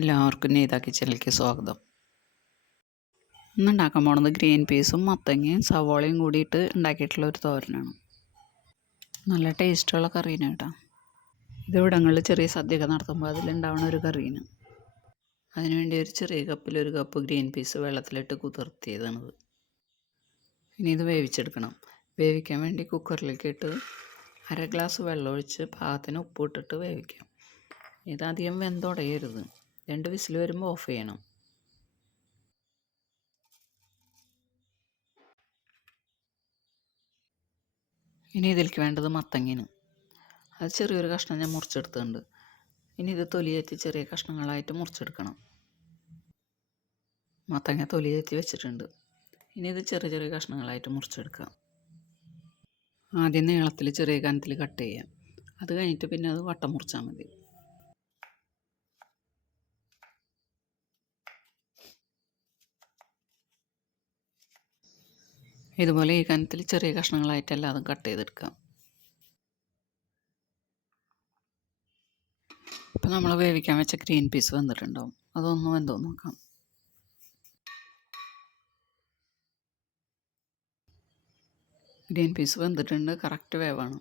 എല്ലാവർക്കും നീത കിച്ചണിലേക്ക് സ്വാഗതം. ഇന്ന് ഉണ്ടാക്കാൻ പോണത് ഗ്രീൻ പീസും മത്തങ്ങയും സവോളയും കൂടിയിട്ട് ഉണ്ടാക്കിയിട്ടുള്ള ഒരു തോരനാണ്. നല്ല ടേസ്റ്റുള്ള കറീന് കേട്ടോ. ഇത് ഇവിടങ്ങളിൽ ചെറിയ സദ്യയൊക്കെ നടത്തുമ്പോൾ അതിലുണ്ടാവുന്ന ഒരു കറീന്. അതിനുവേണ്ടി ഒരു ചെറിയ കപ്പിൽ ഒരു കപ്പ് ഗ്രീൻ പീസ് വെള്ളത്തിലിട്ട് കുതിർത്തിയതാണിത്. ഇനി ഇത് വേവിച്ചെടുക്കണം. വേവിക്കാൻ വേണ്ടി കുക്കറിലേക്ക് ഇട്ട് 1/2 ഗ്ലാസ് വെള്ളം ഒഴിച്ച് പാകത്തിന് ഉപ്പിട്ടിട്ട് വേവിക്കാം. ഇതധികം വെന്തുടയരുത്. 2 വിസിൽ വരുമ്പോൾ ഓഫ് ചെയ്യണം. ഇനി ഇതിലേക്ക് വേണ്ടത് മത്തങ്ങയാണ്. അത് ചെറിയൊരു കഷ്ണം ഞാൻ മുറിച്ചെടുത്തിട്ടുണ്ട്. ഇനി ഇത് തൊലിയെത്തി ചെറിയ കഷ്ണങ്ങളായിട്ട് മുറിച്ചെടുക്കണം. മത്തങ്ങ തൊലിയെത്തി വെച്ചിട്ടുണ്ട്. ഇനി ഇത് ചെറിയ ചെറിയ കഷ്ണങ്ങളായിട്ട് മുറിച്ചെടുക്കാം. ആദ്യം നീളത്തിൽ ചെറിയ കനത്തിൽ കട്ട് ചെയ്യാം. അത് കഴിഞ്ഞിട്ട് പിന്നെ അത് വട്ടം മുറിച്ചാൽ മതി. ഇതുപോലെ ഈ കനത്തിൽ ചെറിയ കഷ്ണങ്ങളായിട്ട് എല്ലാതും കട്ട് ചെയ്തെടുക്കാം. ഇപ്പോൾ നമ്മൾ വേവിക്കാൻ വെച്ച ഗ്രീൻ പീസ് വെന്തിട്ടുണ്ടാവും. അതൊന്ന് വെന്തോ നോക്കാം. ഗ്രീൻ പീസ് വെന്തിട്ടുണ്ട്. കറക്റ്റ് വേവാണ്.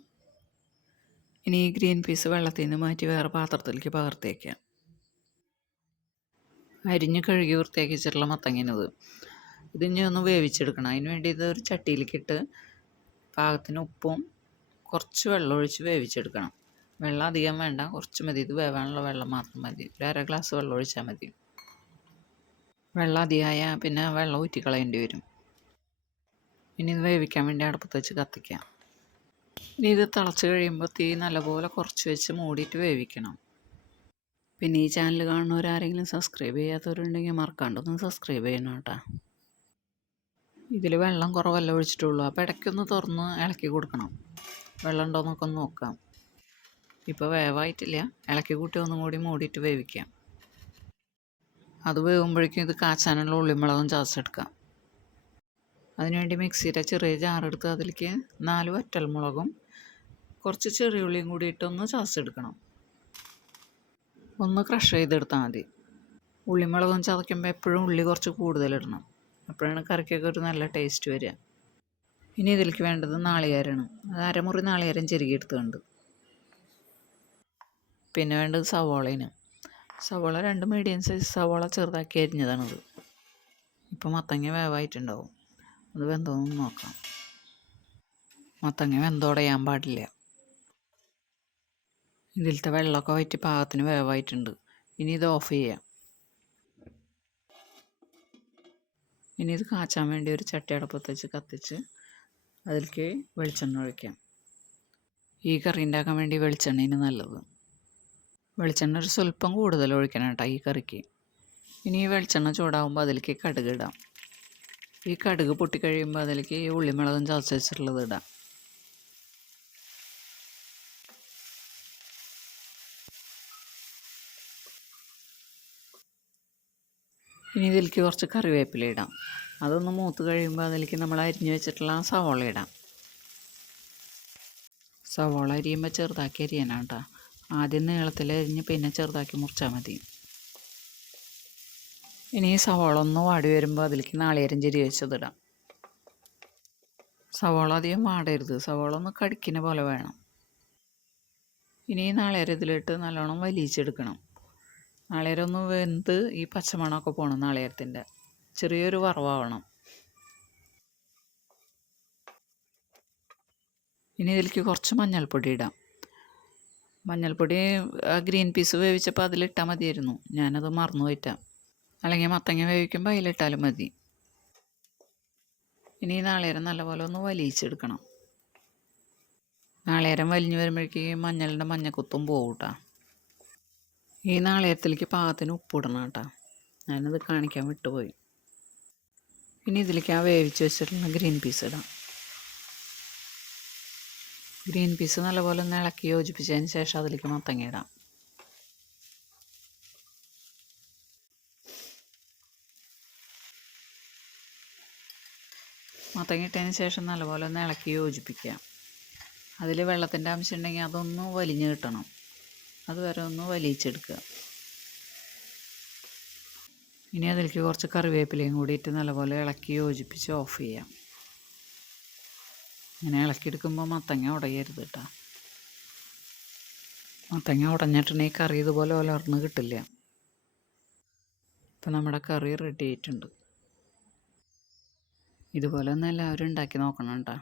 ഇനി ഈ ഗ്രീൻ പീസ് വെള്ളത്തിൽ നിന്ന് മാറ്റി വേറെ പാത്രത്തിലേക്ക് പകർത്തി വയ്ക്കാം. അരിഞ്ഞ് കഴുകി വൃത്തിയാക്കി വെച്ചിട്ടുള്ള മത്തങ്ങനത് ഇതിനി ഒന്ന് വേവിച്ചെടുക്കണം. അതിന് വേണ്ടി ഇത് ഒരു ചട്ടിയിലേക്കിട്ട് പാകത്തിന് ഉപ്പും കുറച്ച് വെള്ളം ഒഴിച്ച് വേവിച്ചെടുക്കണം. വെള്ളം അധികം വേണ്ട, കുറച്ച് മതി. ഇത് വേവാനുള്ള വെള്ളം മാത്രം മതി. ഒരു 1/2 ഗ്ലാസ് വെള്ളം ഒഴിച്ചാൽ മതി. വെള്ളം അധികമായാൽ പിന്നെ വെള്ളം ഊറ്റിക്കളയേണ്ടി വരും. ഇനി ഇത് വേവിക്കാൻ വേണ്ടി അടുപ്പത്ത് വെച്ച് കത്തിക്കാം. ഇനി ഇത് തിളച്ച് കഴിയുമ്പോൾ തീ നല്ലപോലെ കുറച്ച് വെച്ച് മൂടിയിട്ട് വേവിക്കണം. പിന്നെ ഈ ചാനൽ കാണുന്നവരാരെങ്കിലും സബ്സ്ക്രൈബ് ചെയ്യാത്തവരുണ്ടെങ്കിൽ മറക്കാണ്ടൊന്ന് സബ്സ്ക്രൈബ് ചെയ്യണം കേട്ടോ. ഇതിൽ വെള്ളം കുറവല്ല ഒഴിച്ചിട്ടുള്ളൂ. അപ്പോൾ ഇടയ്ക്കൊന്ന് തുറന്ന് ഇളക്കി കൊടുക്കണം. വെള്ളം ഉണ്ടോയെന്നൊക്കെ ഒന്ന് നോക്കാം. ഇപ്പോൾ വേവായിട്ടില്ല. ഇളക്കി കൂട്ടി ഒന്നും കൂടി മൂടിയിട്ട് വേവിക്കാം. അത് വേവുമ്പോഴേക്കും ഇത് കാച്ചാനുള്ള ഉള്ളിമുളകും ചതച്ചെടുക്കാം. അതിനുവേണ്ടി മിക്സിയുടെ ചെറിയ ജാറെടുത്ത് അതിലേക്ക് 4 വറ്റൽമുളകും കുറച്ച് ചെറിയ ഉള്ളിയും കൂടി ഇട്ടൊന്ന് ചതച്ചെടുക്കണം. ഒന്ന് ക്രഷ് ചെയ്തെടുത്താൽ മതി. ഉള്ളിമുളകും ചതയ്ക്കുമ്പോൾ എപ്പോഴും ഉള്ളി കുറച്ച് കൂടുതലിടണം. അപ്പോഴാണ് കറിക്കൊക്കെ ഒരു നല്ല ടേസ്റ്റ് വരിക. ഇനി ഇതിലേക്ക് വേണ്ടത് നാളികേരമാണ്. അത് 1/2 മുറി നാളികേരം ചെരുകിയെടുത്തുണ്ട്. പിന്നെ വേണ്ടത് സവോളയാണ്. സവോള 2 മീഡിയം സൈസ് സവോള ചെറുതാക്കി അരിഞ്ഞതാണത്. ഇപ്പോൾ മത്തങ്ങ വേവായിട്ടുണ്ടാവും. അത് വെന്തോന്ന് നോക്കാം. മത്തങ്ങ വെന്തോടയാൻ പാടില്ല. ഇതിലത്തെ വെള്ളമൊക്കെ വറ്റി പാകത്തിന് വേവായിട്ടുണ്ട്. ഇനി ഇത് ഓഫ് ചെയ്യാം. ഇനി ഇത് കാച്ചാൻ വേണ്ടി ഒരു ചട്ടി അടുപ്പത്ത് വെച്ച് കത്തിച്ച് അതിലേക്ക് വെളിച്ചെണ്ണ ഒഴിക്കാം. ഈ കറി ഉണ്ടാക്കാൻ വേണ്ടി വെളിച്ചെണ്ണയാണ് നല്ലത്. വെളിച്ചെണ്ണ ഒരു സ്വല്പം കൂടുതൽ ഒഴിക്കണം കേട്ടോ ഈ കറിക്ക്. ഇനി ഈ വെളിച്ചെണ്ണ ചൂടാകുമ്പോൾ അതിലേക്ക് കടുക് ഇടാം. ഈ കടുക് പൊട്ടിക്കഴിയുമ്പോൾ അതിലേക്ക് ഈ ഉള്ളിമുളകും ചതച്ച് വെച്ചിട്ടുള്ളത് ഇടാം. ഇനി ഇതിലേക്ക് കുറച്ച് കറിവേപ്പില ഇടാം. അതൊന്ന് മൂത്ത് കഴിയുമ്പോൾ അതിലേക്ക് നമ്മൾ അരിഞ്ഞു വെച്ചിട്ടുള്ള സവോള ഇടാം. സവോള അരിയുമ്പോൾ ചെറുതാക്കി അരിയാനാണ് കേട്ടോ. ആദ്യം നീളത്തിൽ അരിഞ്ഞ് പിന്നെ ചെറുതാക്കി മുറിച്ചാൽ മതി. ഇനി ഈ സവോള ഒന്ന് വാടി വരുമ്പോൾ അതിലേക്ക് നാളികേരം ചെരുകി വെച്ചതിടാം. സവോള അധികം വാടരുത്. സവോള ഒന്ന് കടിക്കുന്ന പോലെ വേണം. ഇനി ഈ നാളികേരം ഇതിലിട്ട് നല്ലോണം വലിയിച്ചെടുക്കണം. നാളികേരം ഒന്ന് വെന്ത് ഈ പച്ചമണമൊക്കെ പോകണം. നാളികേരത്തിൻ്റെ ചെറിയൊരു വറവാവണം. ഇനി ഇതിലേക്ക് കുറച്ച് മഞ്ഞൾപ്പൊടി ഇടാം. മഞ്ഞൾപ്പൊടി ഗ്രീൻ പീസ് വേവിച്ചപ്പോൾ അതിലിട്ടാൽ മതിയായിരുന്നു. ഞാനത് മറന്നു പോയിട്ടാ. അല്ലെങ്കിൽ മത്തങ്ങ വേവിക്കുമ്പോൾ അതിലിട്ടാലും മതി. ഇനി നാളികേരം നല്ലപോലെ ഒന്ന് വലിയിച്ചെടുക്കണം. നാളികേരം വലിഞ്ഞ് വരുമ്പോഴേക്കും മഞ്ഞളിൻ്റെ മഞ്ഞക്കുത്തും പോകും കേട്ടോ. ഈ നാളികേരത്തിലേക്ക് പാകത്തിന് ഉപ്പിടണം കേട്ടോ. ഞാനത് കാണിക്കാൻ വിട്ടുപോയി. ഇനി ഇതിലേക്ക് ആ വേവിച്ച് വെച്ചിട്ടുള്ള ഗ്രീൻ പീസ് ഇടാം. ഗ്രീൻ പീസ് നല്ലപോലെ ഒന്ന് ഇളക്കി യോജിപ്പിച്ചതിന് ശേഷം അതിലേക്ക് മത്തങ്ങ ഇടാം. മത്തങ്ങ ഇട്ടതിന് ശേഷം നല്ലപോലെ ഒന്ന് ഇളക്കി യോജിപ്പിക്കുക. അതിൽ വെള്ളത്തിൻ്റെ അംശം ഉണ്ടെങ്കിൽ അതൊന്ന് വലിഞ്ഞ് കിട്ടണം. അതുവരെ ഒന്ന് വലിയിച്ചെടുക്കുക. ഇനി അതിലേക്ക് കുറച്ച് കറിവേപ്പിലയും കൂടിയിട്ട് നല്ലപോലെ ഇളക്കി യോജിപ്പിച്ച് ഓഫ് ചെയ്യാം. ഇങ്ങനെ ഇളക്കിയെടുക്കുമ്പോൾ മത്തങ്ങ ഉടയരുത് കേട്ടോ. മത്തങ്ങ ഉടഞ്ഞിട്ടുണ്ടെങ്കിൽ കറി ഇതുപോലെ ഉലർന്ന് കിട്ടില്ല. ഇപ്പം നമ്മുടെ കറി റെഡി ആയിട്ടുണ്ട്. ഇതുപോലെ ഒന്ന് എല്ലാവരും ഉണ്ടാക്കി നോക്കണം കേട്ടോ.